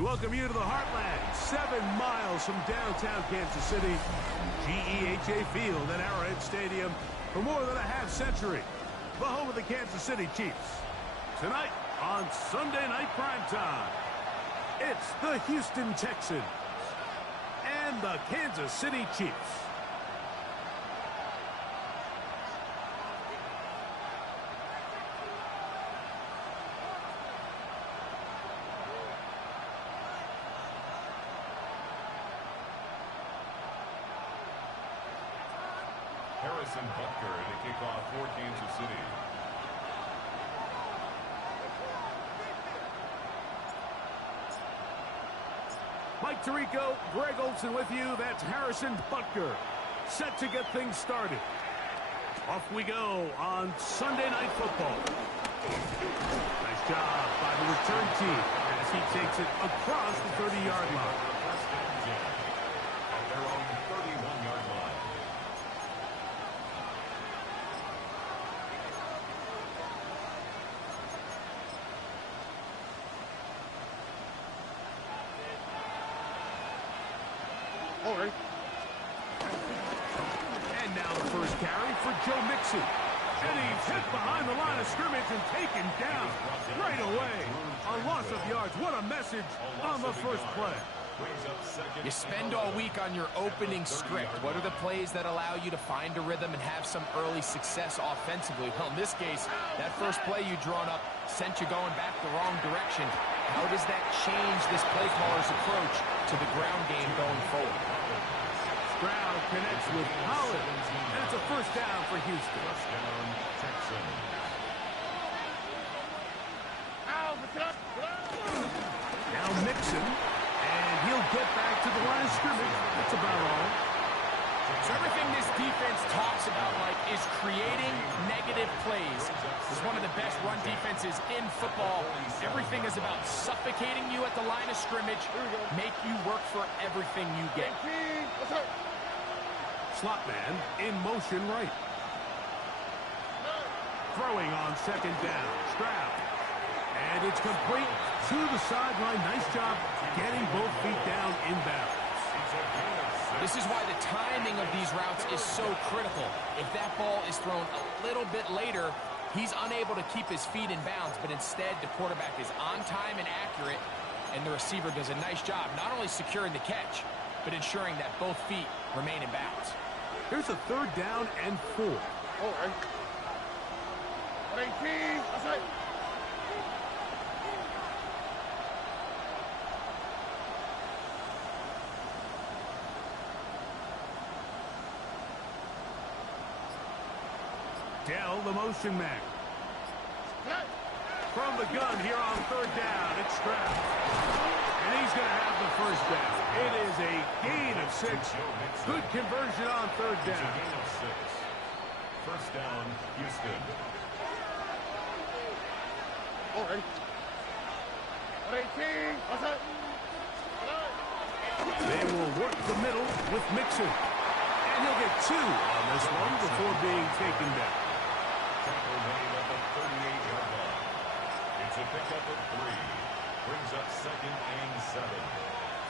We welcome you to the Heartland, 7 miles from downtown Kansas City. GEHA Field at Arrowhead Stadium for more than a half-century. The home of the Kansas City Chiefs. Tonight on Sunday Night Primetime, it's the Houston Texans and the Kansas City Chiefs. Harrison Butker to kick off for Kansas City. Mike Tirico, Greg Olson with you. That's Harrison Butker, set to get things started. Off we go on Sunday Night Football. Nice job by the return team as he takes it across the 30-yard line. At their own 31-yard line. And now the first carry for Joe Mixon. And he's hit behind the line of scrimmage and taken down right away. A loss of yards. What a message on the first play. You spend all week on your opening script. What are the plays that allow you to find a rhythm and have some early success offensively? Well, in this case, that first play you drawn up sent you going back the wrong direction. How does that change this play caller's approach to the ground game going forward? Stroud connects with Collins, and it's a first down for Houston. First down, Texans. Now Mixon, and he'll get back to the line of scrimmage. That's about all. So everything this defense talks about, Mike, is creating negative plays. It's one of the best run defenses in football. Everything is about suffocating you at the line of scrimmage, make you work for everything you get. Slot man in motion right. Throwing on second down. Stroud. And it's complete to the sideline. Nice job getting both feet down inbounds. This is why the timing of these routes is so critical. If that ball is thrown a little bit later, he's unable to keep his feet in bounds, but instead the quarterback is on time and accurate, and the receiver does a nice job not only securing the catch, but ensuring that both feet remain in bounds. Here's a third down and 4. Dell, the motion man. From the gun here on third down, it's Stroud. And he's going to have the first down. It is a gain of 6. Good conversion on third down. Gain of 6. First down, Houston. They will work the middle with Mixon. And he'll get 2 on this one before being taken down. Tackle made at the 38-yard line. It's a pickup of 3. Brings up second and 7.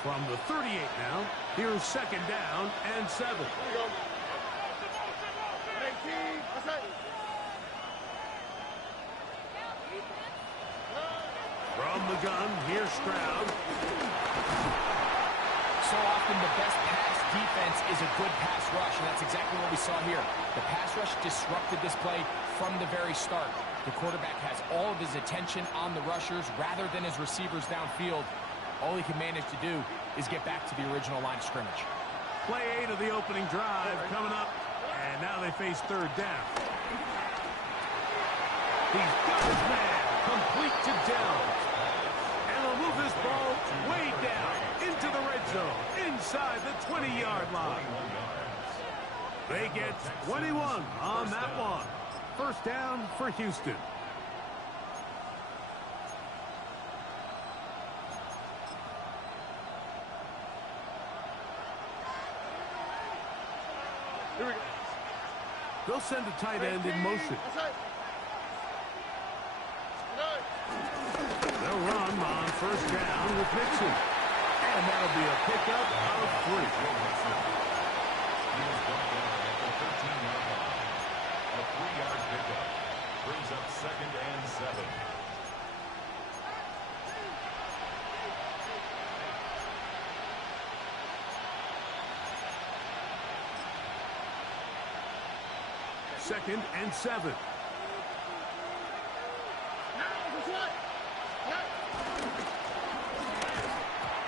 From the 38 now, here's second down and 7. From the gun, here's Stroud. So often the best pass defense is a good pass rush, and that's exactly what we saw here. The pass rush disrupted this play from the very start. The quarterback has all of his attention on the rushers rather than his receivers downfield. All he can manage to do is get back to the original line of scrimmage. Play 8 of the opening drive coming up, and now they face third down. He's got his man complete to Dell. And they'll move this ball way down into the red zone, inside the 20-yard line. They get 21 on that one. First down for Houston. They'll send a tight end in motion. They'll run on first down with Nixon. And that'll be a pickup of 3. He was brought down at the 13-yard line. A 3-yard pickup brings up 2nd and 7. Second and 7.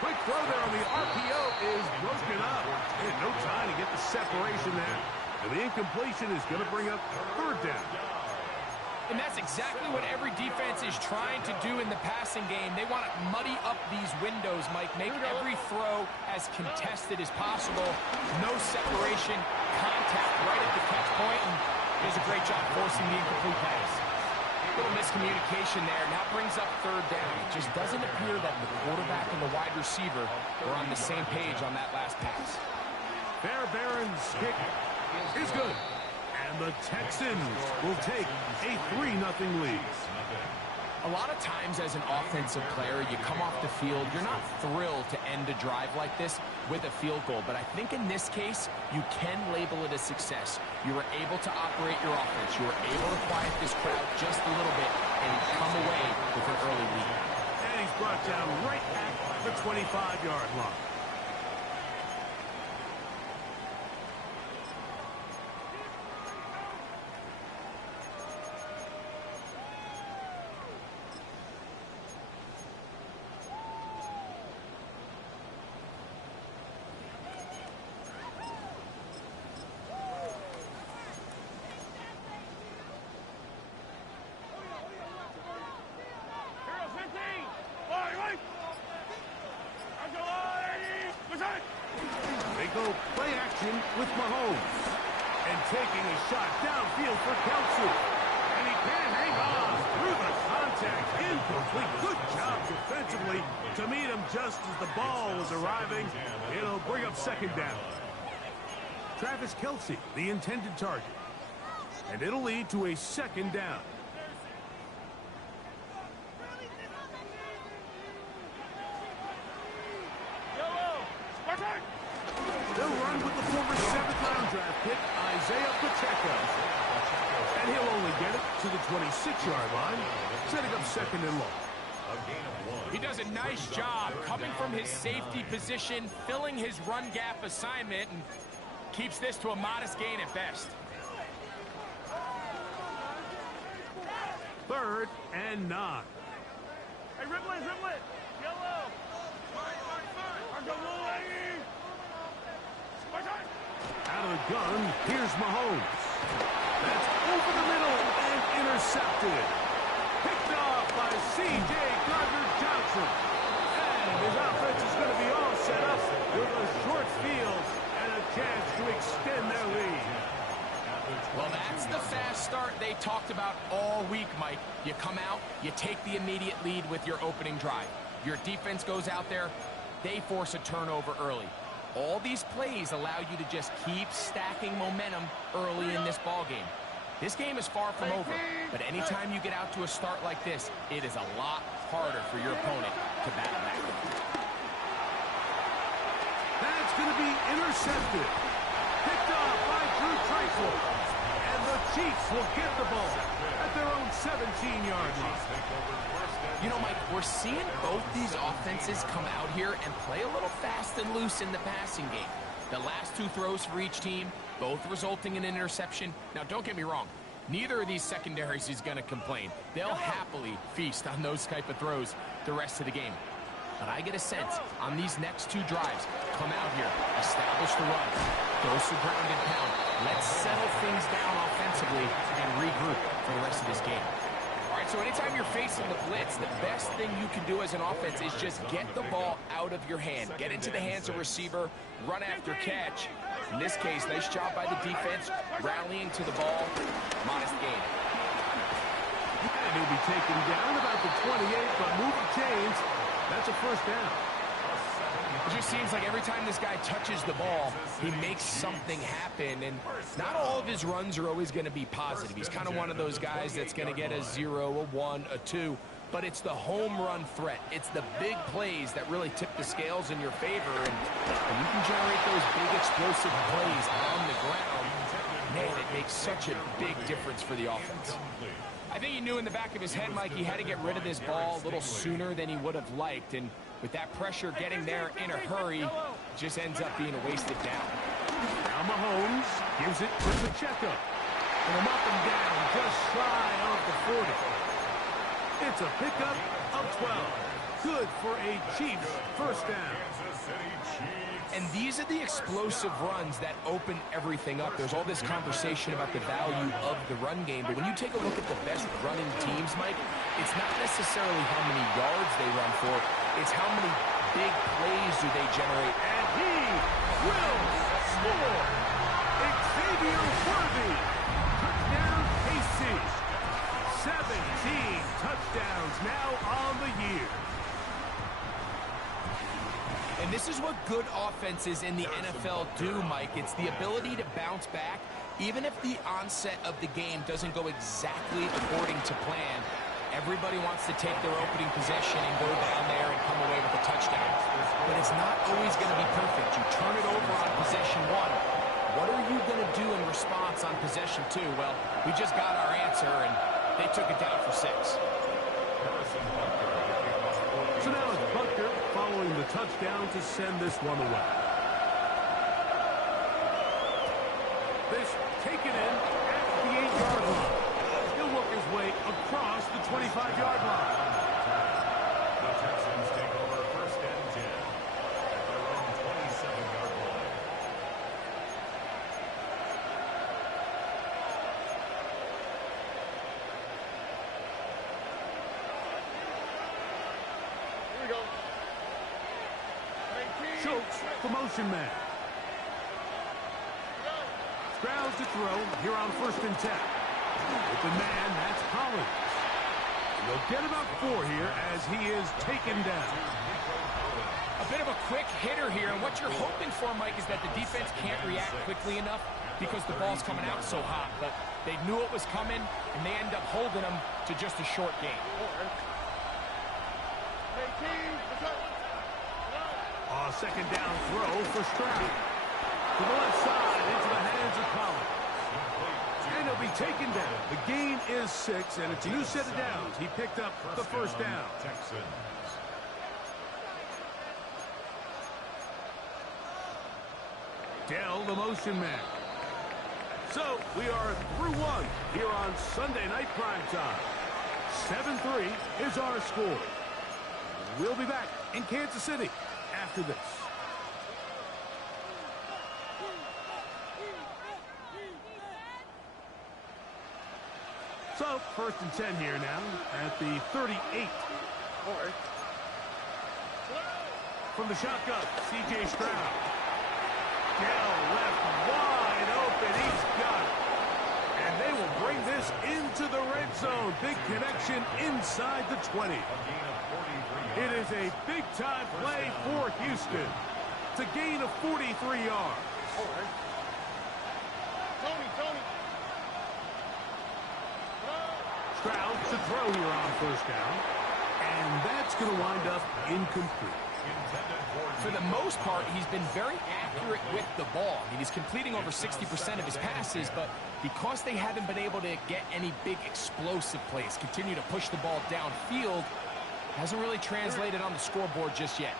Quick throw there on the RPO is broken up. And no time to get the separation there. And the incompletion is going to bring up 3rd down. And that's exactly what every defense is trying to do in the passing game. They want to muddy up these windows, Mike, make every throw as contested as possible. No separation, contact right at the catch point, and does a great job forcing the incomplete pass. A little miscommunication there. Now brings up 3rd down. It just doesn't appear that the quarterback and the wide receiver were on the same page on that last pass. Fairbairn's kick is good. And the Texans will take a 3-0 lead. A lot of times as an offensive player, you come off the field, you're not thrilled to end a drive like this with a field goal. But I think in this case, you can label it a success. You were able to operate your offense. You were able to quiet this crowd just a little bit and come away with an early lead. And he's brought down right at the 25-yard line. They go play action with Mahomes. And taking a shot downfield for Kelsey. And he can hang on through the contact. Incomplete. Good job defensively to meet him just as the ball was arriving. It'll bring up 2nd down. Travis Kelsey, the intended target. And it'll lead to a 2nd down. They'll run with the former 7th-round draft pick, Isaiah Pacheco. And he'll only get it to the 26-yard line, setting up 2nd and long. He does a nice job coming from his safety position, filling his run gap assignment, and keeps this to a modest gain at best. 3rd and 9. Hey, Ripley, yellow. Out of the gun, here's Mahomes. That's over the middle and intercepted. Picked off by C.J. Gardner-Johnson. And his offense is going to be all set up with a short field and a chance to extend their lead. Well, that's the fast start they talked about all week, Mike. You come out, you take the immediate lead with your opening drive. Your defense goes out there, they force a turnover early. All these plays allow you to just keep stacking momentum early in this ball game. This game is far from over, but anytime you get out to a start like this, it is a lot harder for your opponent to battle back. That's going to be intercepted. Picked off by Drew Tranquil. And the Chiefs will get the ball at their own 17-yard line. You know, Mike, we're seeing both these offenses come out here and play a little fast and loose in the passing game. The last 2 throws for each team, both resulting in an interception. Now, don't get me wrong. Neither of these secondaries is going to complain. They'll happily feast on those type of throws the rest of the game. But I get a sense on these next 2 drives, come out here, establish the run, throw some ground and pound. Let's settle things down offensively and regroup for the rest of this game. All right, so anytime you're facing the blitz, the best thing you can do as an offense is just get the ball out of your hand. Get into the hands of receiver, run after catch. In this case, nice job by the defense, rallying to the ball, modest gain. And he'll be taken down about the 28, but move the chains. That's a first down. It just seems like every time this guy touches the ball, he makes something happen, and not all of his runs are always going to be positive. He's kind of one of those guys that's going to get a 0, a 1, a 2. but it's the home run threat. It's the big plays that really tip the scales in your favor, and when you can generate those big explosive plays on the ground, man, it makes such a big difference for the offense. I think he knew in the back of his head, Mike, he had to get rid of this ball a little sooner than he would have liked, and with that pressure getting there in a hurry, it just ends up being a wasted down. Now Mahomes gives it to Pacheco. And I'm up and down, just shy of the 40. It's a pickup of 12. Good for a Chiefs first down. And these are the explosive runs that open everything up. There's all this conversation about the value of the run game, but when you take a look at the best running teams, Mike, it's not necessarily how many yards they run for, it's how many big plays do they generate. And he will score. Xavier Worthy. Touchdown, KC. 17 touchdowns now on the year. And this is what good offenses in the NFL do, Mike. It's the ability to bounce back, even if the onset of the game doesn't go exactly according to plan. Everybody wants to take their opening possession and go down there and come away with a touchdown. But it's not always going to be perfect. You turn it over on possession 1. What are you going to do in response on possession 2? Well, we just got our answer, and they took it down for 6. So now it's Butker following the touchdown to send this one away. This taken in at the 8-yard line. He'll work his way across the 25-yard line. The Texans take over first and 10 at their own 27-yard line. Here we go. Schultz, the motion man. Stroud to throw here on first and 10. Open man, that's Collins. They'll get about 4 here as he is taken down. A bit of a quick hitter here, and what you're hoping for, Mike, is that the defense can't react quickly enough because the ball's coming out so hot. But they knew it was coming, and they end up holding them to just a short game. Second down throw for Stroud. To the left side, into the hands of Collins. And he'll be taken down. The gain is 6, and it's a new set of downs. He picked up the first down. Texans. Dell, the motion man. So, we are through 1 here on Sunday Night Primetime. 7-3 is our score. We'll be back in Kansas City after this. So, first and 10 here now at the 38. From the shotgun, C.J. Stroud. Dell left wide open. He's got it. And they will bring this into the red zone. Big connection inside the 20. It is a big-time play for Houston. It's a gain of 43 yards. Stroud to throw here on first down. And that's going to wind up incomplete. For the most part, he's been very accurate with the ball. I mean, he's completing over 60% of his passes, but because they haven't been able to get any big explosive plays, continue to push the ball downfield, hasn't really translated on the scoreboard just yet.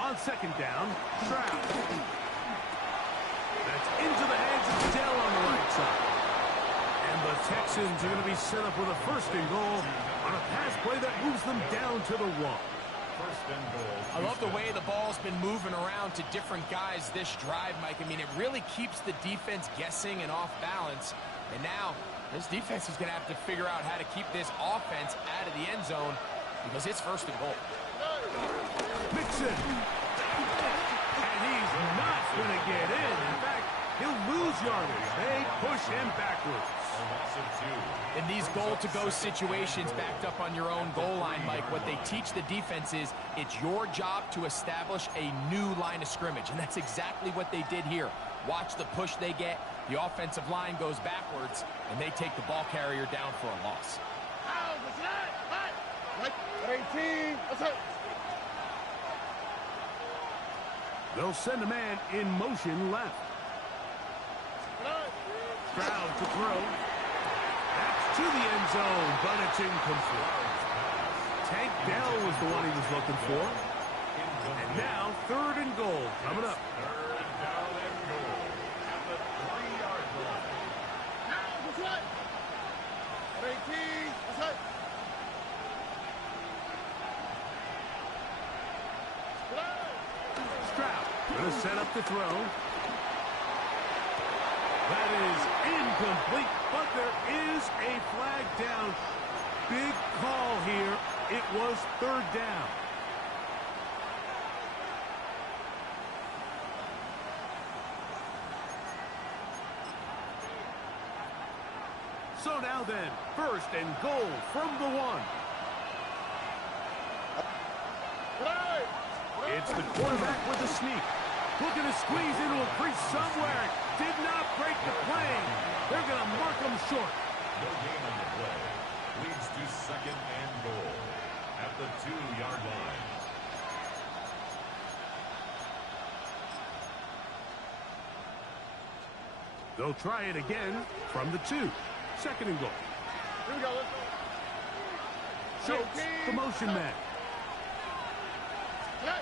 On second down, Stroud. That's into the hands of Dell on the right side. And the Texans are going to be set up with a first and goal on a pass play that moves them down to the 1. First and goal. I love the way the ball's been moving around to different guys this drive, Mike. I mean, it really keeps the defense guessing and off balance. And now, this defense is going to have to figure out how to keep this offense out of the end zone because it's first and goal. Mixon. And he's not going to get in. In fact, he'll lose yardage. They push him backwards. loss of 2. In these goal-to-go situations backed up on your own goal line, Mike, what they teach the defense is it's your job to establish a new line of scrimmage, and that's exactly what they did here. Watch the push they get. The offensive line goes backwards, and they take the ball carrier down for a loss. They'll send a man in motion left. Stroud to throw. That's to the end zone, but it's incomplete. Tank Dell was the one he was looking for. And now 3rd and goal coming up. 3rd down and goal at the 3-yard line. Stroud going to set up the throw. That is incomplete, but there is a flag down. Big call here. It was 3rd down. So now then, 1st and goal from the 1. It's the quarterback with the sneak. Looking to squeeze into a crease somewhere. Did not break the plane. They're going to mark him short. No gain on the play. Leads to 2nd and goal at the 2-yard line. They'll try it again from the 2. 2nd and goal. Here we go. Let's go. Schultz, the motion man. Now,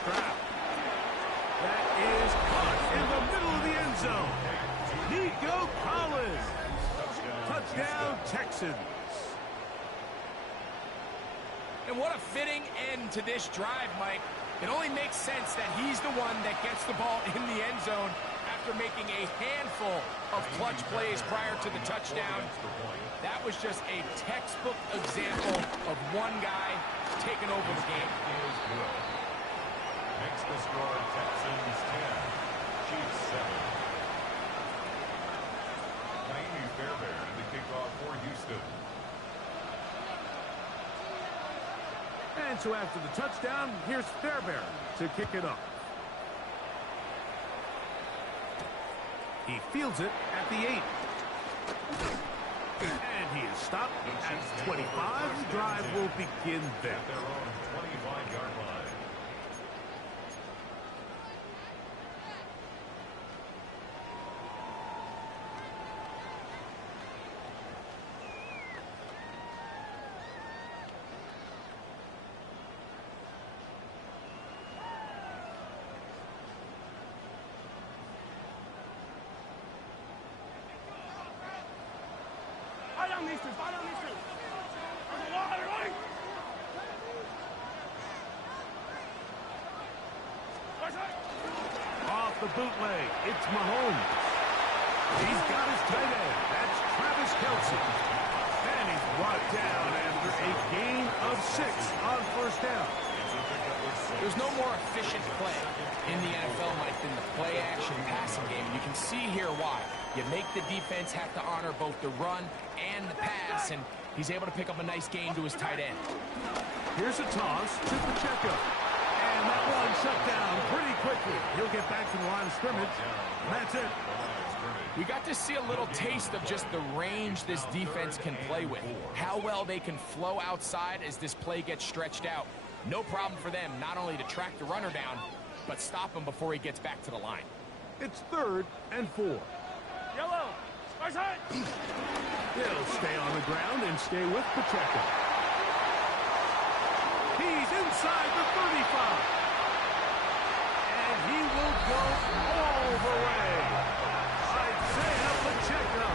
Stroud. That is caught in the middle of the end zone. Nico Collins. Touchdown, Texans. And what a fitting end to this drive, Mike. It only makes sense that he's the one that gets the ball in the end zone after making a handful of clutch plays prior to the touchdown. That was just a textbook example of one guy taking over the game. Makes the score Texans 10, Chiefs 7. Naomi Fairbairn in the kickoff for Houston. And so after the touchdown, here's Fairbairn to kick it up. He fields it at the 8. And he is stopped at 25. The drive will begin there. At their own 25-yard line. Off the bootleg, it's Mahomes. He's got his tight end. That's Travis Kelce. And he's brought down after a gain of 6 on 1st down. There's no more efficient play in the NFL, Mike, than the play-action passing game. You can see here why. You make the defense have to honor both the run and the pass, and he's able to pick up a nice gain to his tight end. Here's a toss to Pacheco. And that one shut down pretty quickly. He'll get back to the line of scrimmage. And that's it. We got to see a little taste of just the range this defense can play with. How well they can flow outside as this play gets stretched out. No problem for them not only to track the runner down, but stop him before he gets back to the line. It's 3rd and 4. Yellow. Nice hit. He'll stay on the ground and stay with Pacheco. He's inside the 35. And he will go all the way. Isaiah Pacheco.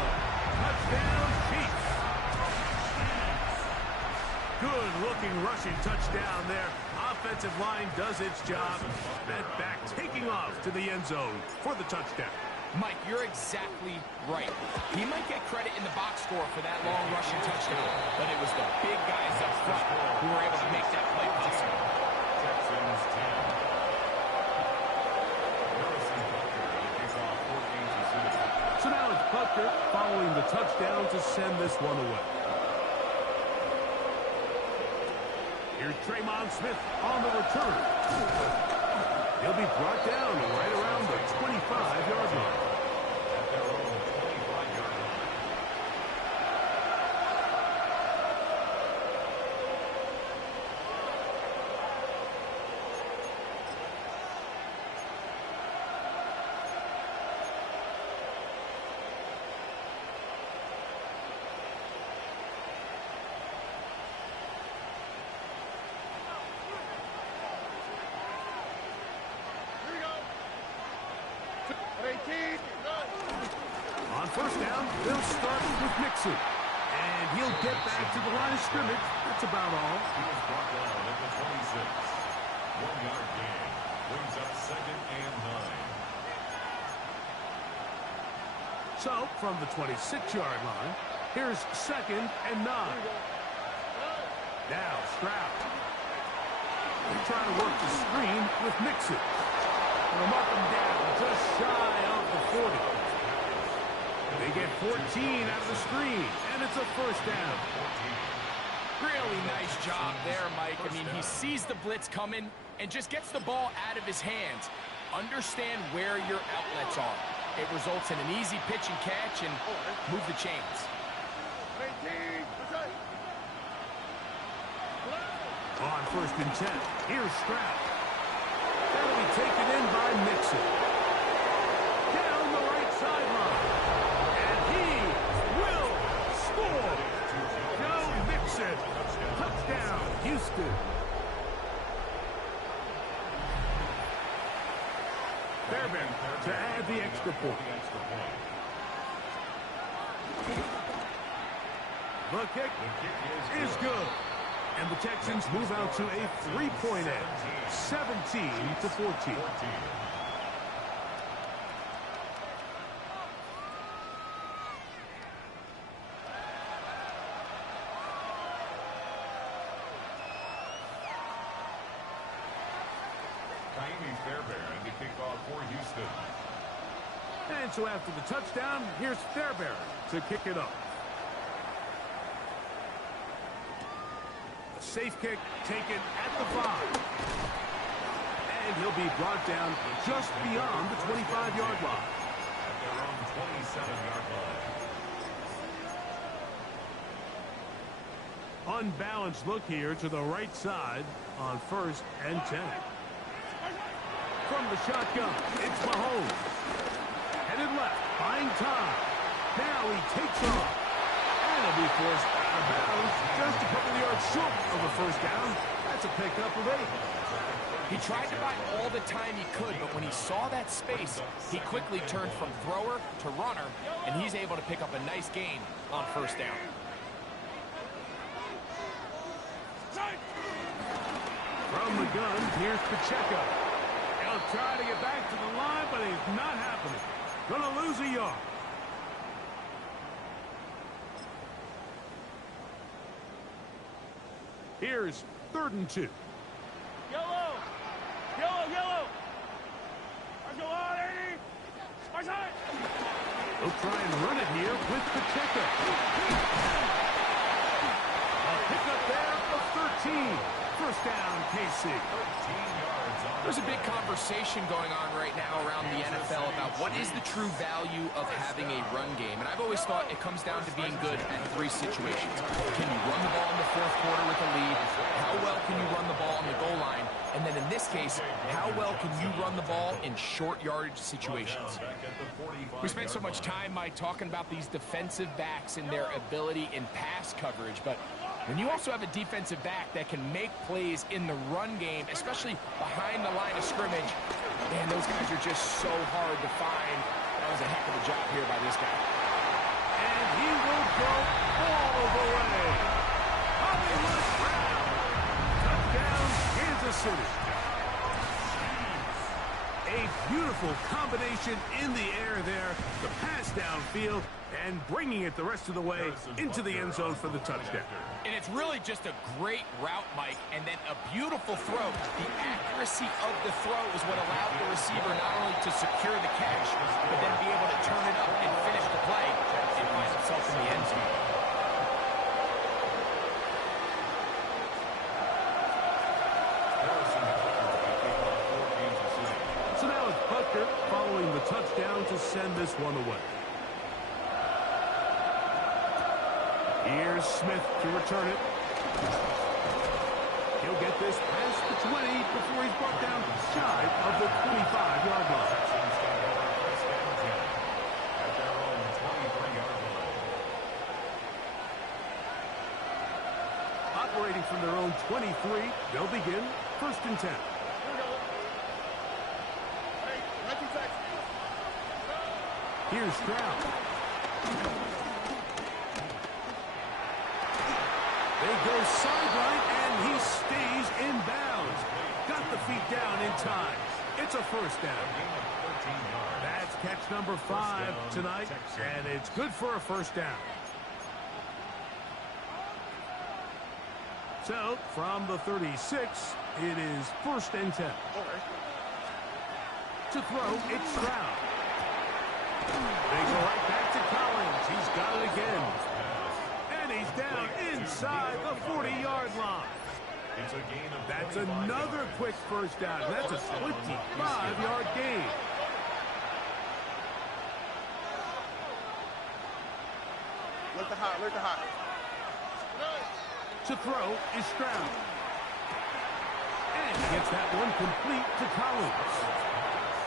Touchdown, Chiefs. Good-looking rushing touchdown there. Offensive line does its job. That back taking off to the end zone for the touchdown. Mike, you're exactly right. He might get credit in the box score for that long rushing touchdown, but it was the big guys up front who were able to make that play possible. Texans 10. So now it's Butker following the the touchdown to send this one away. Here's Tremont Smith on the return. He'll be brought down right around the 25-yard line. At their own 25-yard line. On first down, they'll start with Mixon. And he'll get back to the line of scrimmage. That's about all. He was brought down at the 26. 1-yard gain. Brings up 2nd and 9. So, from the 26-yard line, here's 2nd and 9. Now, Stroud. They're trying to work the screen with Mixon. They'll mark him down just shy of the 40. They get 14 out of the screen, and it's a first down. Really nice job there, Mike. I mean, he sees the blitz coming and just gets the ball out of his hands. Understand where your outlets are. It results in an easy pitch and catch and move the chains. On 1st and 10, here's Stroud. That'll be taken in by Mixon. Down the right sideline. And he will score. Joe Mixon. Touchdown, Houston. Fairbairn to add the extra point. The kick is good. And the Texans move out to a 3-point edge, 17-14. Fairbairn to kick off for Houston. And so after the touchdown, here's Fairbairn to kick it up. A safe kick taken at the 5. And he'll be brought down just beyond the 25-yard line. At their own 27-yard line. Unbalanced look here to the right side on 1st and 10. From the shotgun, it's Mahomes. Headed left, buying time. Now he takes off. And he'll be forced out of bounds just a couple of yards short of a first down. That's a pickup of 8. He tried to buy all the time he could, but when he saw that space, he quickly turned from thrower to runner, and he's able to pick up a nice gain on first down. From the gun, here's Pacheco. He'll try to get back to the line, but it's not happening. Gonna lose a yard. Here's 3rd and 2. Yellow! Yellow, yellow! Let's go on, 80! Our side! They'll try and run it here with Pacheco. A pickup there of 13. First down, KC. 13 yards on. There's a big conversation going on right now around the NFL about what is the true value of having a run game. And I've always thought it comes down to being good at 3 situations. Can you run the ball in the 4th quarter with a lead? How well can you run the ball on the goal line? And then in this case, how well can you run the ball in short yardage situations? We spent so much time, Mike, talking about these defensive backs and their ability in pass coverage, but when you also have a defensive back that can make plays in the run game, especially behind the line of scrimmage, man, those guys are just so hard to find. That was a heck of a job here by this guy. And he will go all the way. Hollywood Brown. Touchdown, Kansas City. A beautiful combination in the air there. The pass downfield and bringing it the rest of the way into the end zone for the touchdown. And it's really just a great route, Mike, and then a beautiful throw. The accuracy of the throw is what allowed the receiver not only to secure the catch, but then be able to turn it up and finish the play and find himself in the end zone. So now it's Butker following the touchdown to send this one away. Here's Smith to return it. He'll get this past the 20 before he's brought down shy of the 25-yard line. At their own 23-yard line. Operating from their own 23, they'll begin 1st and 10. Here's Stroud. They go sideline, and he stays in bounds. Got the feet down in time. It's a first down. That's catch number 5 tonight, and it's good for a first down. So, from the 36, it is 1st and 10. To throw, it's Stroud. They go right back to Collins. He's got it again. And he's down inside the 40-yard line. That's another quick first down. That's a 25-yard gain. Look the hot, look the hot. To throw is Stroud. And he gets that one complete to Collins.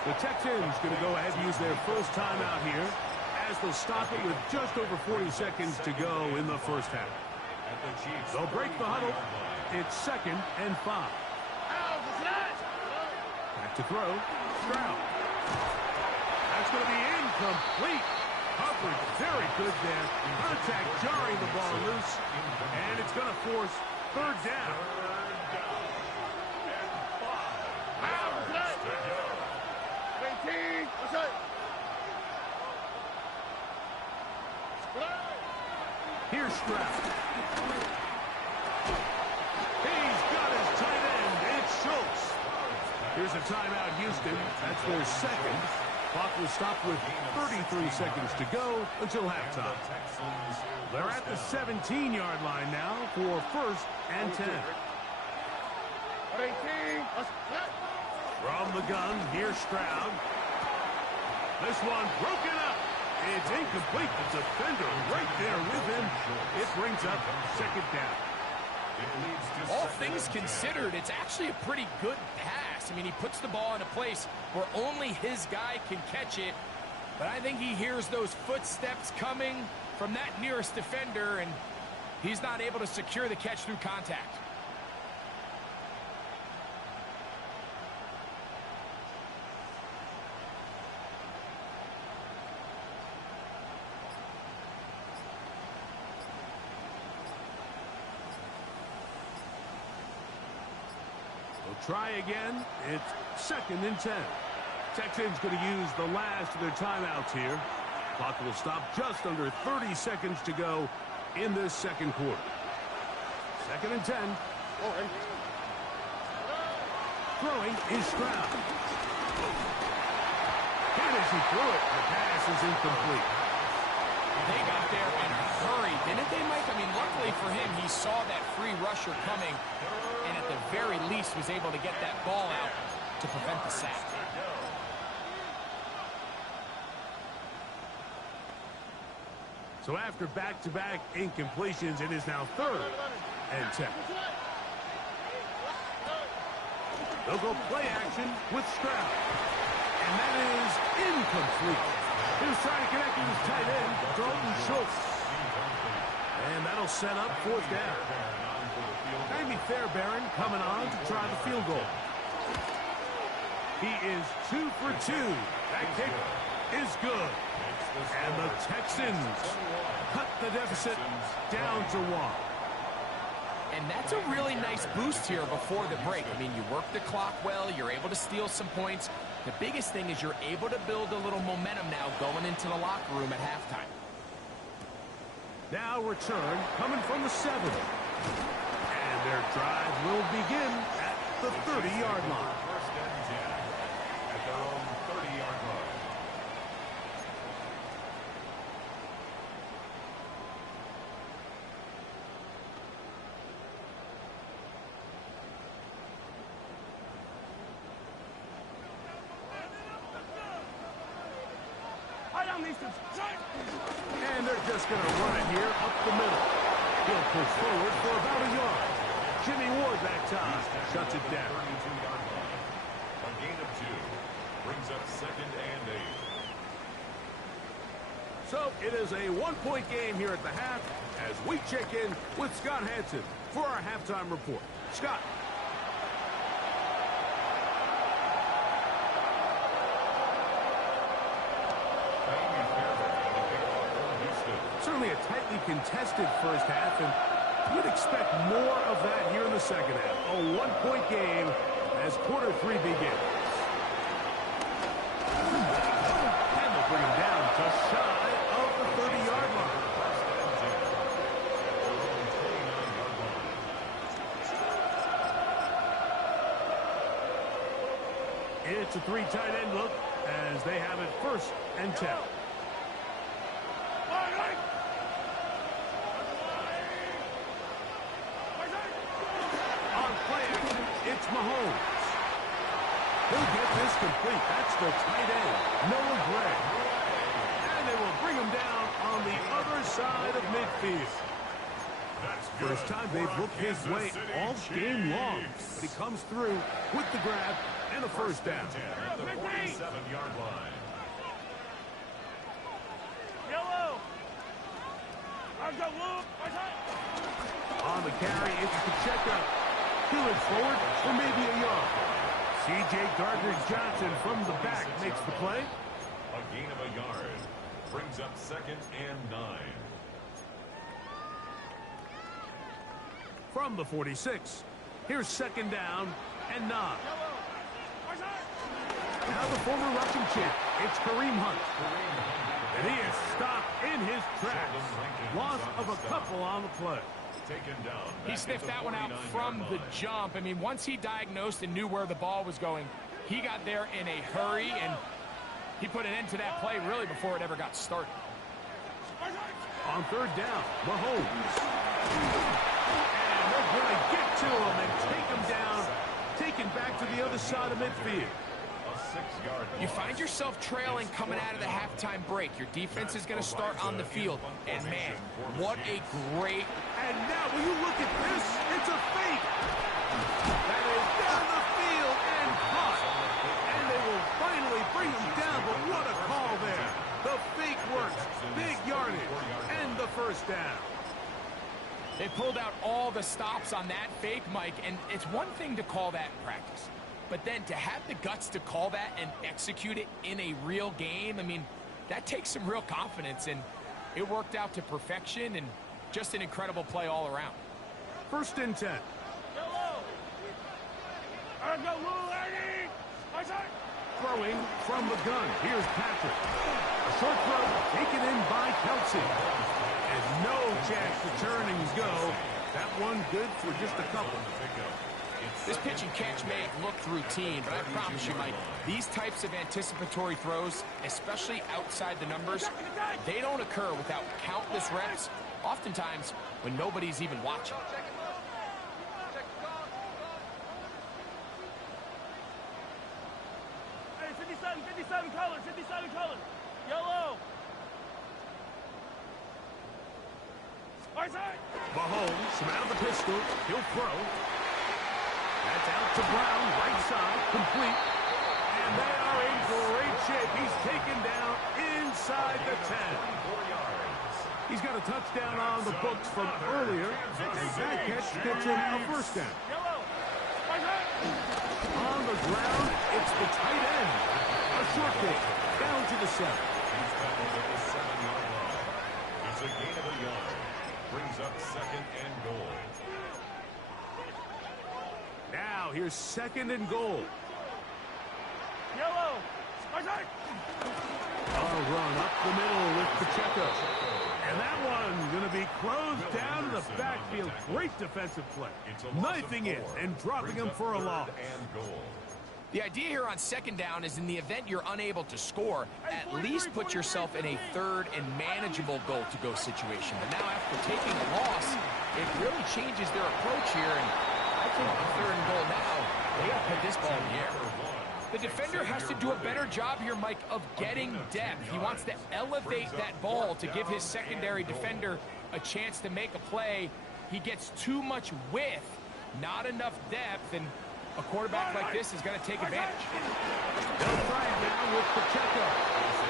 The Texans going to go ahead and use their first timeout here as they'll stop it with just over 40 seconds to go in the first half. They'll break the huddle. It's 2nd and 5. Back to throw. Stroud. That's going to be incomplete. Coverage very good there. Contact jarring the ball loose. And it's going to force 3rd down. Here's Stroud. He's got his tight end. It's Schultz. Here's a timeout, Houston. That's their 2nd. Clock will stop with 33 seconds to go until halftime. They're at the 17-yard line now for 1st and 10. From the gun, here's Stroud. This one broken up. It's incomplete. The defender right there with him. It brings up 2nd down. All things considered, it's actually a pretty good pass. I mean, he puts the ball in a place where only his guy can catch it. But I think he hears those footsteps coming from that nearest defender, and he's not able to secure the catch through contact. Try again. It's 2nd and 10. Texans going to use the last of their timeouts here. Clock will stop just under 30 seconds to go in this 2nd quarter. 2nd and 10. Throwing is Stroud. And as he threw it, the pass is incomplete. They got there in a hurry, didn't they, Mike? I mean, luckily for him, he saw that free rusher coming, and at the very least was able to get that ball out to prevent the sack. So after back-to-back incompletions, it is now 3rd and 10. They'll go play action with Stroud. And that is incomplete. He was trying to connect with his tight end, Dalton Schultz. And that'll set up 4th down. Maybe Fairbairn coming on to try the field goal. He is 2 for 2. That kick is good. And the Texans cut the deficit down to 1. And that's a really nice boost here before the break. I mean, you work the clock well, you're able to steal some points. The biggest thing is you're able to build a little momentum now going into the locker room at halftime. Now return coming from the 7. And their drive will begin at the 30-yard line. First and 10 at their own 30-yard line. And they're just going to run it here up the middle. He'll push forward for about a yard. Jimmy Ward that time shuts it down. 32-yard line. A gain of 2 brings up 2nd and 8. So it is a one-point game here at the half as we check in with Scott Hansen for our halftime report. Scott. Certainly a tightly contested first half, and you'd expect more of that here in the second half. A one-point game as quarter 3 begins. And they'll bring him down just shy of the 30-yard line. It's a 3 tight end look as they have it 1st and 10. It's Mahomes. He'll get this complete. That's the tight end, Noah Gray. And they will bring him down on the other side of midfield. First time they've looked his way all game long. But he comes through with the grab and a first down. At the 47-yard line. Yellow. On the carry, it's Pacheco. He'll it forward for maybe a yard. C.J. Gardner-Johnson from the back makes the play. A gain of a yard brings up 2nd and 9. From the 46, here's 2nd down and 9. Now the former Russian champ, it's Kareem Hunt. And he is stopped in his tracks. Loss of a couple on the play. Taken down. He sniffed that one out from the jump. I mean, once he diagnosed and knew where the ball was going, he got there in a hurry, and he put an end to that play really before it ever got started. On 3rd down, Mahomes. And they're going to get to him and take him down, taken back to the other side of midfield. You find yourself trailing coming out of the halftime break. Your defense is going to start on the field. And, man, what a great... And now, will you look at this? It's a fake. That is down the field and caught. And they will finally bring him down, but what a call there. The fake works. Big yardage. And the first down. They pulled out all the stops on that fake, Mike, and it's one thing to call that in practice. But then to have the guts to call that and execute it in a real game, I mean, that takes some real confidence, and it worked out to perfection and just an incredible play all around. 1st and 10. Throwing from the gun. Here's Patrick. A short throw taken in by Kelsey. And no chance to turn and go. That one good for just a couple. This pitch and catch may look routine, but I promise you, Mike, these types of anticipatory throws, especially outside the numbers, they don't occur without countless reps, oftentimes when nobody's even watching. Hey, 57 color. Yellow. Mahomes from out of the pistol. He'll throw. That's out to Brown, right side, complete. And they are in great shape. He's taken down inside the 10. He's got a touchdown on the books from earlier, and that catch gets him a first down. On the ground, it's the tight end. A short kick down to the 7. He's tackled at the 7-yard line. It's a gain of a yard. Brings up 2nd and goal. Now here's 2nd and goal. Yellow. Outside. A run up the middle with Pacheco. And that one going to be closed down to the backfield. Great defensive play. Knifing it and dropping him for a loss. The idea here on 2nd down is in the event you're unable to score, at least put yourself in a 3rd and manageable goal-to-go situation. But now after taking a loss, it really changes their approach here. And I think the 3rd and goal now, they got to put this ball in the air. The defender has to do a better job here, Mike, of getting depth. He wants to elevate that ball to give his secondary defender a chance to make a play. He gets too much width, not enough depth, and a quarterback like this is going to take advantage. They'll try it now with Pacheco.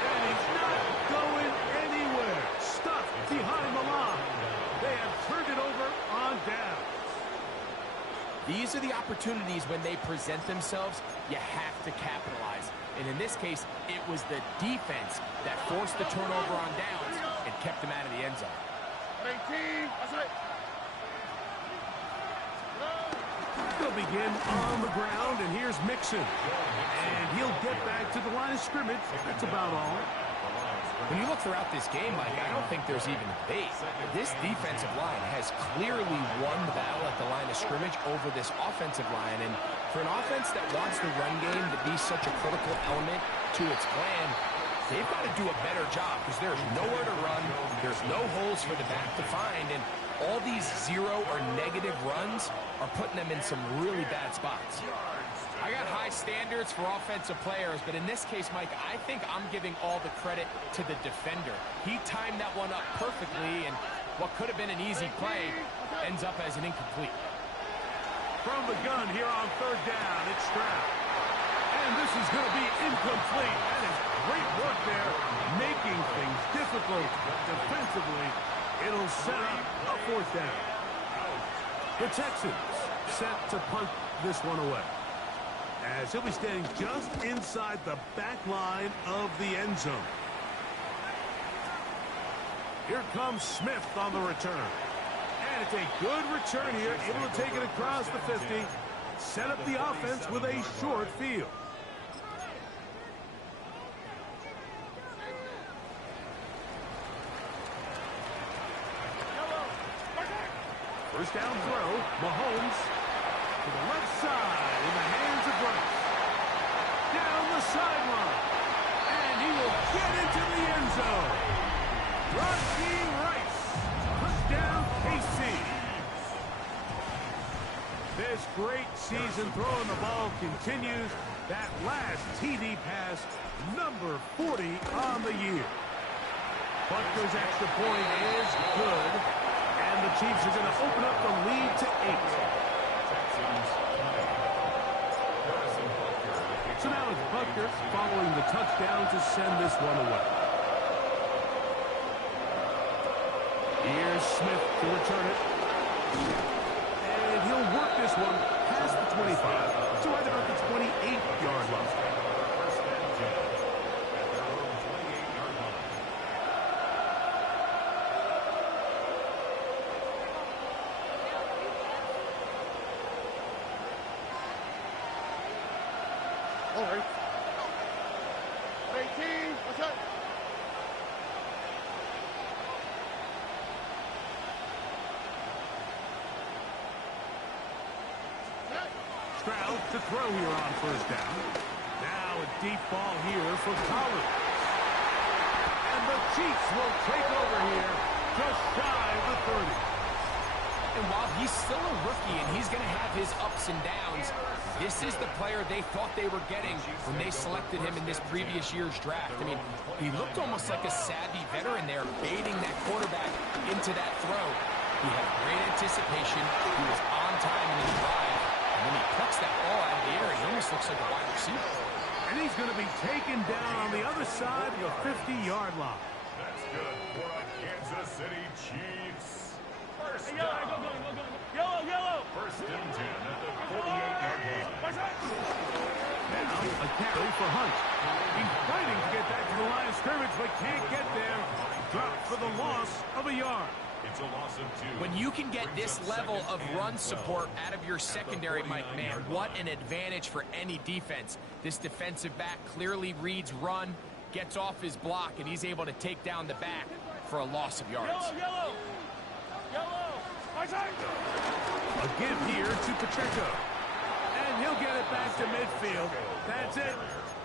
And he's not going anywhere. Stuffed behind the line. They have turned it over on down. These are the opportunities when they present themselves, you have to capitalize. And in this case, it was the defense that forced the turnover on downs and kept them out of the end zone. 18. Outside. They'll begin on the ground, and here's Mixon. And he'll get back to the line of scrimmage. That's about all. When you look throughout this game, Mike, I don't think there's even a debate. This defensive line has clearly won the battle at the line of scrimmage over this offensive line. And for an offense that wants the run game to be such a critical element to its plan, they've got to do a better job because there's nowhere to run. There's no holes for the back to find. And all these 0 or negative runs are putting them in some really bad spots. I got high standards for offensive players, but in this case, Mike, I think I'm giving all the credit to the defender. He timed that one up perfectly, and what could have been an easy play ends up as an incomplete. From the gun here on 3rd down, it's Stroud. And this is going to be incomplete. That is great work there, making things difficult defensively. It'll set up a 4th down. The Texans set to punt this one away, as he'll be standing just inside the back line of the end zone. Here comes Smith on the return. And it's a good return here, able to take it across the 50, set up the offense with a short field. First down throw, Mahomes to the left side in the hands of Rice. Down the sideline. And he will get into the end zone. Rashee Rice. Touchdown, KC. This great season throwing the ball continues. That last TD pass, number 40 on the year. Butker's extra point is good. And the Chiefs are going to open up the lead to 8. So now it's Butker following the touchdown to send this one away. Here's Smith to return it. And he'll work this one past the 25 to right about the 28-yard line. All right. 18. Outside. Stroud to throw here on 1st down. Now a deep ball here for Collins. And the Chiefs will take over here just shy of the 30. And while he's still a rookie and he's going to have his ups and downs, this is the player they thought they were getting when they selected him in this previous year's draft. I mean, he looked almost like a savvy veteran there, baiting that quarterback into that throw. He had great anticipation. He was on time in his drive. And when he plucks that ball out of the air, he almost looks like a wide receiver. And he's going to be taken down on the other side of the 50-yard line. That's good for a Kansas City Chiefs. First Hey, down. go. Yellow, yellow. 1st and 10 at the 48-yard line. Now a carry for Hunt. He's fighting to get back to the line of scrimmage, but can't get there. Dropped for the loss of a yard. It's a loss of 2. When you can get this level of run support out of your secondary, Mike, man, what an advantage for any defense. This defensive back clearly reads run, gets off his block, and he's able to take down the back for a loss of yards. Yellow! Yellow! My side! A give here to Pacheco. And he'll get it back to midfield. That's it.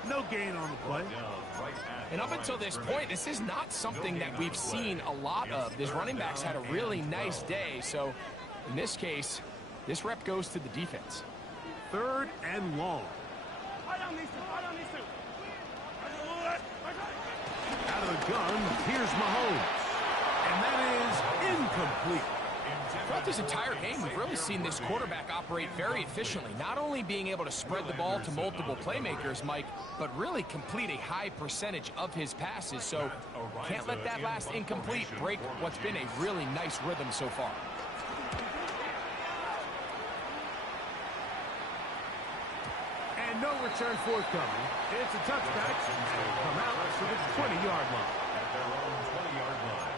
No gain on the play. And up until this point, this is not something that we've seen a lot of. This running back's had a really nice day. So in this case, this rep goes to the defense. 3rd and long. I don't need to. Out of the gun, here's Mahomes. And that is incomplete. Throughout this entire game, we've really seen this quarterback operate very efficiently, not only being able to spread the ball to multiple playmakers, Mike, but really complete a high percentage of his passes. So can't let that last incomplete break what's been a really nice rhythm so far. And no return forthcoming. It's a touchback. And it'll come out to the 20-yard line. At their own 20-yard line.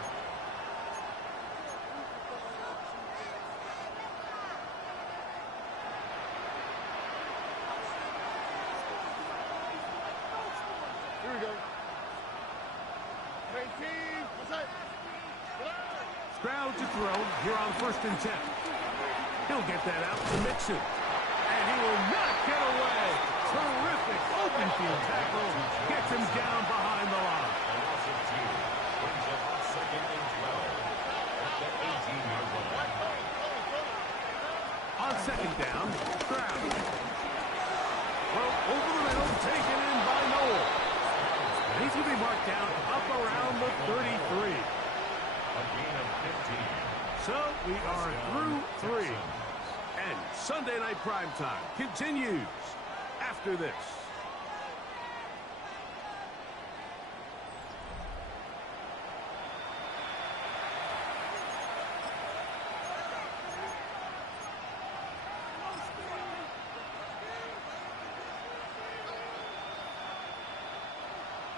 Here we go. 18. What's that? Stroud to throw here on 1st and 10. He'll get that out to Mixon. And he will not get away. Terrific open field tackle. Gets him down behind the line. A loss of 2. Brings up 2nd and 12. At the 18-yard line. On 2nd down, Stroud. Well, over the middle, taken in by Noel. And he's going to be marked down up around the 33. A gain of 15. So we are through 3. And Sunday Night Primetime continues after this.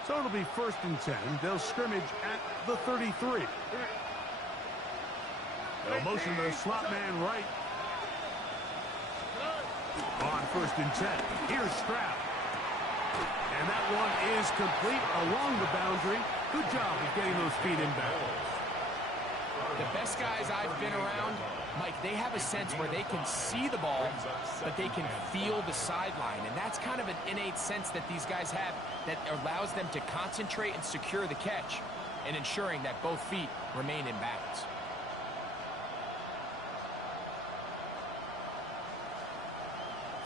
So it'll be 1st and 10. They'll scrimmage at the 33. They'll motion the slot man right. On 1st and 10, here's Stroud. And that one is complete along the boundary. Good job of getting those feet in bounds. The best guys I've been around, Mike, they have a sense where they can see the ball, but they can feel the sideline. And that's kind of an innate sense that these guys have that allows them to concentrate and secure the catch and ensuring that both feet remain in bounds.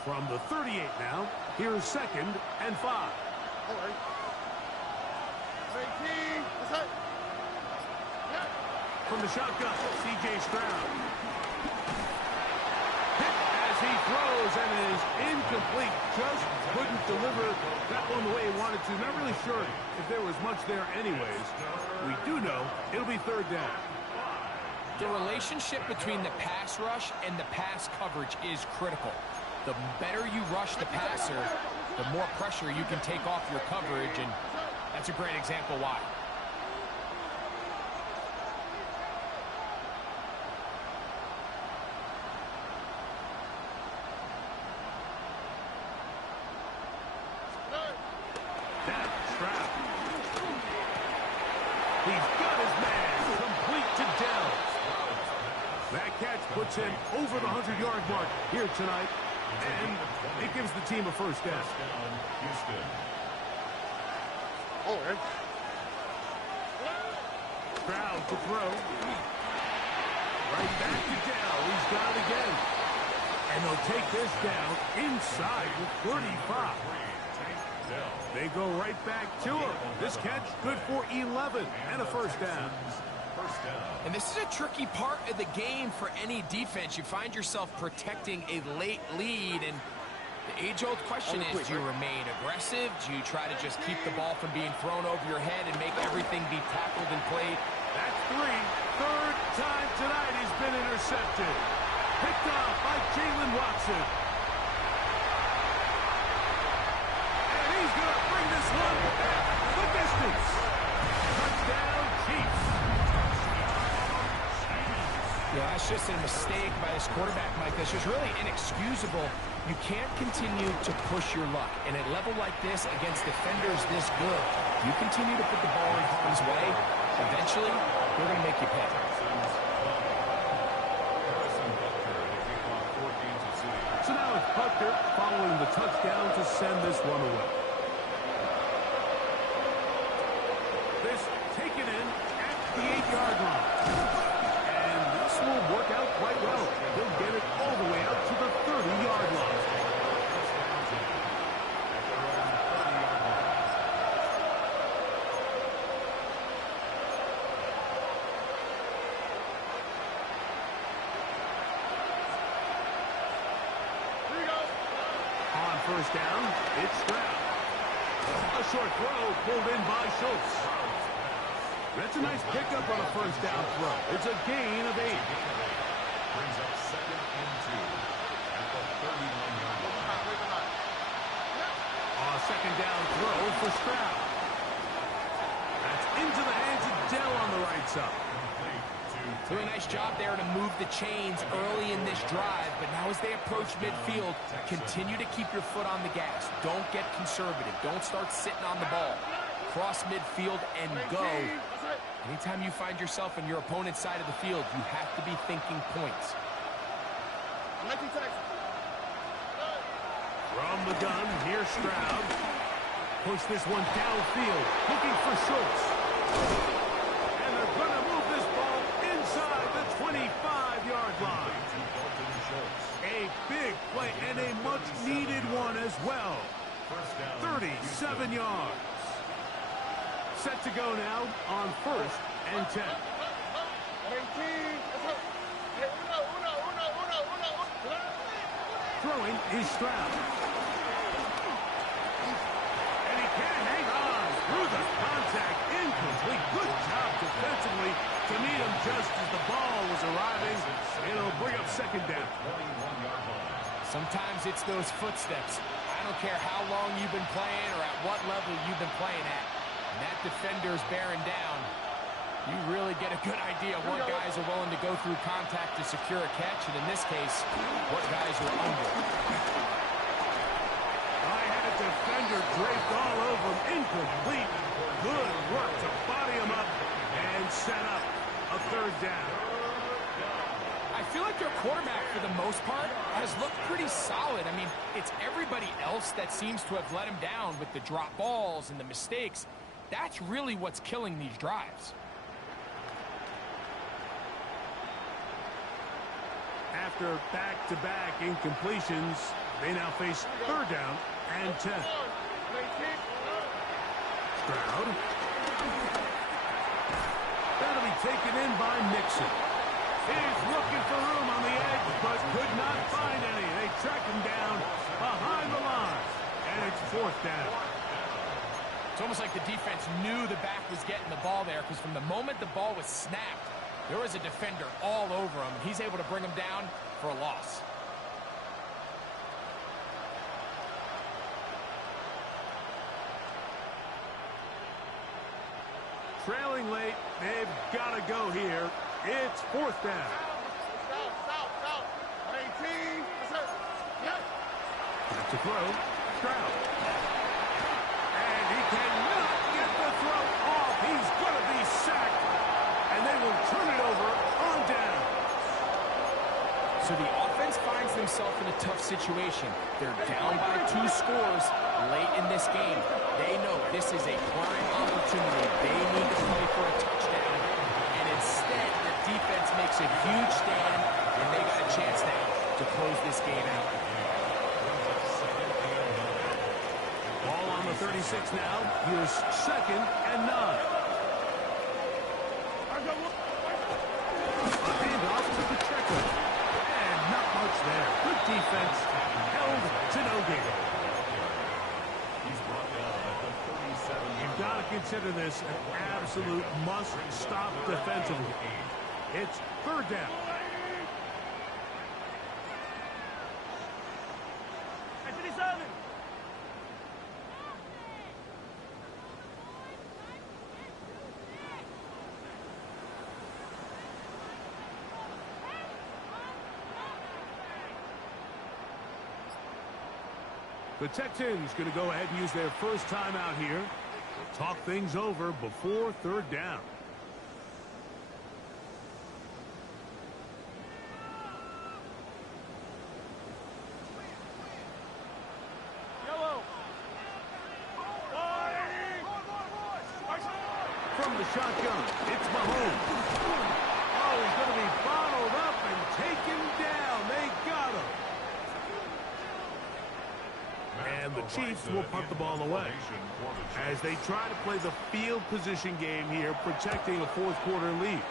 From the 38 now, here's 2nd and 5. All right. 18. What's that? From the shotgun, C.J. Stroud. Hit as he throws and is incomplete. Just couldn't deliver that one the way he wanted to. Not really sure if there was much there anyways. We do know it'll be 3rd down. The relationship between the pass rush and the pass coverage is critical. The better you rush the passer, the more pressure you can take off your coverage, and that's a great example why. Down, Stroud. He's got his man complete to Dell. That catch puts him over the 100-yard mark here tonight. And it gives the team a 1st down. Houston. All right. Stroud to throw. Right back to Dell. He's got it again. And they'll take this down inside the 35. They go right back to him. This catch good for 11 and a 1st down. And this is a tricky part of the game for any defense. You find yourself protecting a late lead, and the age-old question is, do you remain aggressive? Do you try to just keep the ball from being thrown over your head and make everything be tackled and played? That's 3. 3rd time tonight he's been intercepted. Picked off by Jalen Watson. And he's going to bring this one back the distance. Touchdown, Chiefs. That's just a mistake by this quarterback, Mike. That's just really inexcusable. You can't continue to push your luck. And at a level like this, against defenders this good, you continue to put the ball in harm's way, eventually, they're going to make you pay. So now it's Butker following the touchdown to send this one away. This taken in at the 8-yard line. And this will work out quite well. He'll get it all the way out to the 30-yard line. On first down, it's Stroud. A short throw pulled in by Schultz. That's a nice pickup on a first down throw. It's a gain of 8. Brings up 2nd and 2 at the 31-yard line. A second down throw for Stroud. That's into the hands of Dell on the right side. Doing a nice job there to move the chains early in this drive, but now as they approach midfield, continue to keep your foot on the gas. Don't get conservative. Don't start sitting on the ball. Cross midfield and go. Anytime you find yourself on your opponent's side of the field, you have to be thinking points. From the gun, here's Stroud. Push this one downfield, looking for Schultz. And they're going to move this ball inside the 25-yard line. A big play and a much-needed one as well. 37 yards. Set to go now on 1st and 10. Throwing is Stroud. And he can hang on through the contact. Incomplete. Good job defensively to meet him just as the ball was arriving. It'll bring up 2nd down. Sometimes it's those footsteps. I don't care how long you've been playing or at what level you've been playing at. And that defender's bearing down. You really get a good idea of what guys are willing to go through contact to secure a catch, and in this case, what guys are under. I had a defender draped all over him. Incomplete. Good work to body him up and set up a 3rd down. I feel like their quarterback, for the most part, has looked pretty solid. I mean, it's everybody else that seems to have let him down with the drop balls and the mistakes. That's really what's killing these drives. After back-to-back incompletions, they now face 3rd down and 10. Stroud. That'll be taken in by Mixon. He's looking for room on the edge, but could not find any. They track him down behind the line, and it's 4th down. It's almost like the defense knew the back was getting the ball there, because from the moment the ball was snapped, there was a defender all over him. He's able to bring him down for a loss. Trailing late, they've got to go here. It's 4th down. Back to throw. Stroud. And he cannot get the throw off. He's going to be sacked. And they will turn it over on down. So the offense finds themselves in a tough situation. They're down by 2 scores late in this game. They know this is a prime opportunity. They need to play for a touchdown. And instead, the defense makes a huge stand, and they got a chance now to close this game out. Ball on the 36 now. Here's 2nd and 9. A handoff to the checker. And not much there. Good defense. Held to no gain. He's brought down at the 37. You've got to consider this an absolute must-stop defensively. It's 3rd down. The Texans going to go ahead and use their first timeout here. They'll talk things over before third down. Yellow. From the shotgun, it's Mahomes. Oh, he's going to be bottled up and taken down. They got him. And the Chiefs will punt the ball away as they try to play the field position game here, protecting a fourth quarter lead.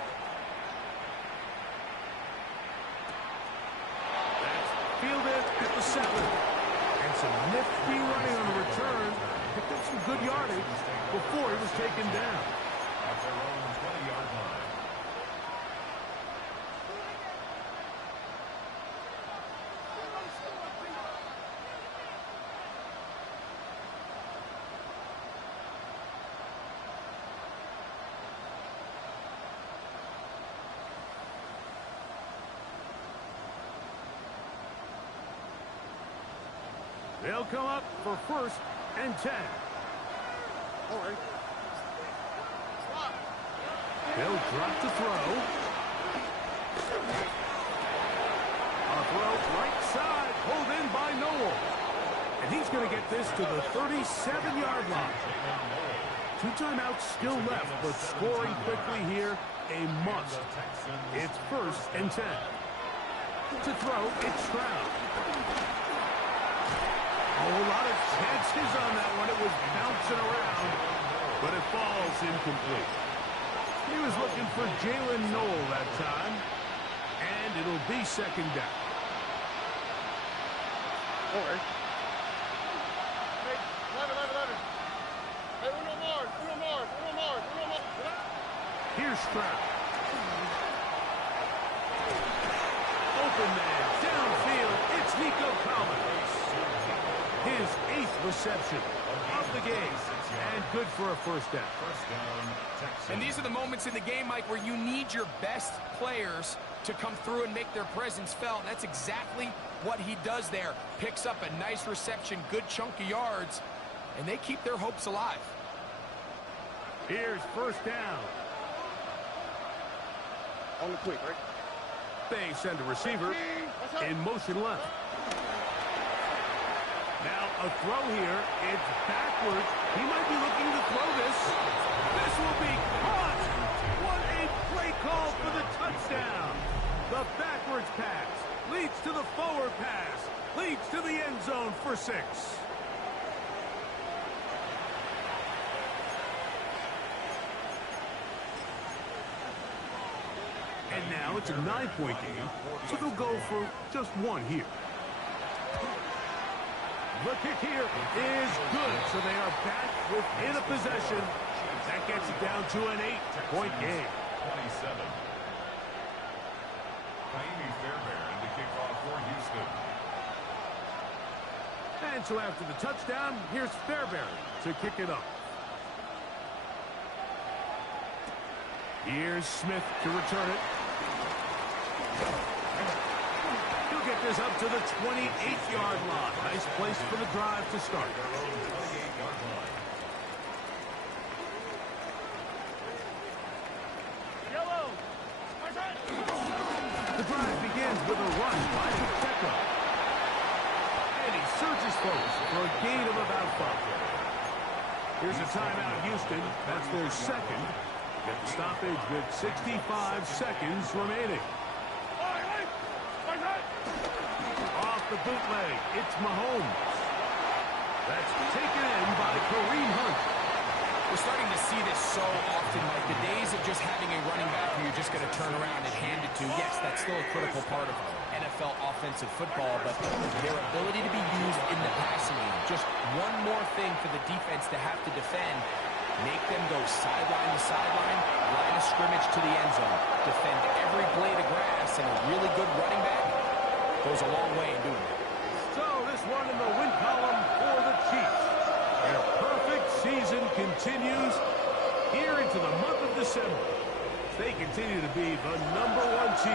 That's fielded at the 7. And some nifty running on the return. Picked up some good yardage before he was taken down. At their own 20-yard line. They'll come up for first and 10. All right. They'll drop to throw. A throw right side, pulled in by Noel. And he's going to get this to the 37-yard line. 2 timeouts still left, but scoring quickly here, a must. It's first and 10. To throw, it's Stroud. A lot of chances on that one. It was bouncing around, but it falls incomplete. He was looking for Jalen Noel that time, and it'll be second down. All right. Hey, 11. Hey, uno more. Here's Stroud. Open man, downfield, it's Nico Collins. His 8th reception of the game, and good for a first down. And these are the moments in the game, Mike, where you need your best players to come through and make their presence felt. And that's exactly what he does there. Picks up a nice reception, good chunk of yards, and they keep their hopes alive. Here's first down. On the quick, right? They send a receiver in motion left. Now a throw here. It's backwards. He might be looking to throw this. This will be caught. What a play call for the touchdown. The backwards pass leads to the forward pass. Leads to the end zone for 6. And now it's a 9-point game, so they'll go for just 1 here. The kick here is good, so they are back within a possession. That gets it down to an 8-point game. 27. Jaime Fairbairn to kick off for Houston. And so after the touchdown, here's Fairbairn to kick it up. Here's Smith to return it. He'll get this up to the 28-yard line. Nice place for the drive to start. Yellow. The drive begins with a run by Pacheco. And he surges forward for a gain of about 5. Here's a timeout, Houston. That's their second. Get the stoppage with 65 seconds remaining. Off the bootleg, it's Mahomes. That's taken in by Kareem Hunt. We're starting to see this so often, Mike. The days of just having a running back who you're just going to turn around and hand it to, yes, that's still a critical part of NFL offensive football, but their ability to be used in the passing game, just one more thing for the defense to have to defend, make them go sideline to sideline, line of scrimmage to the end zone, defend every blade of grass, and a really good running back goes a long way in doing it. So this one in the win column for the Chiefs. Their perfect season continues here into the month of December. They continue to be the #1 team.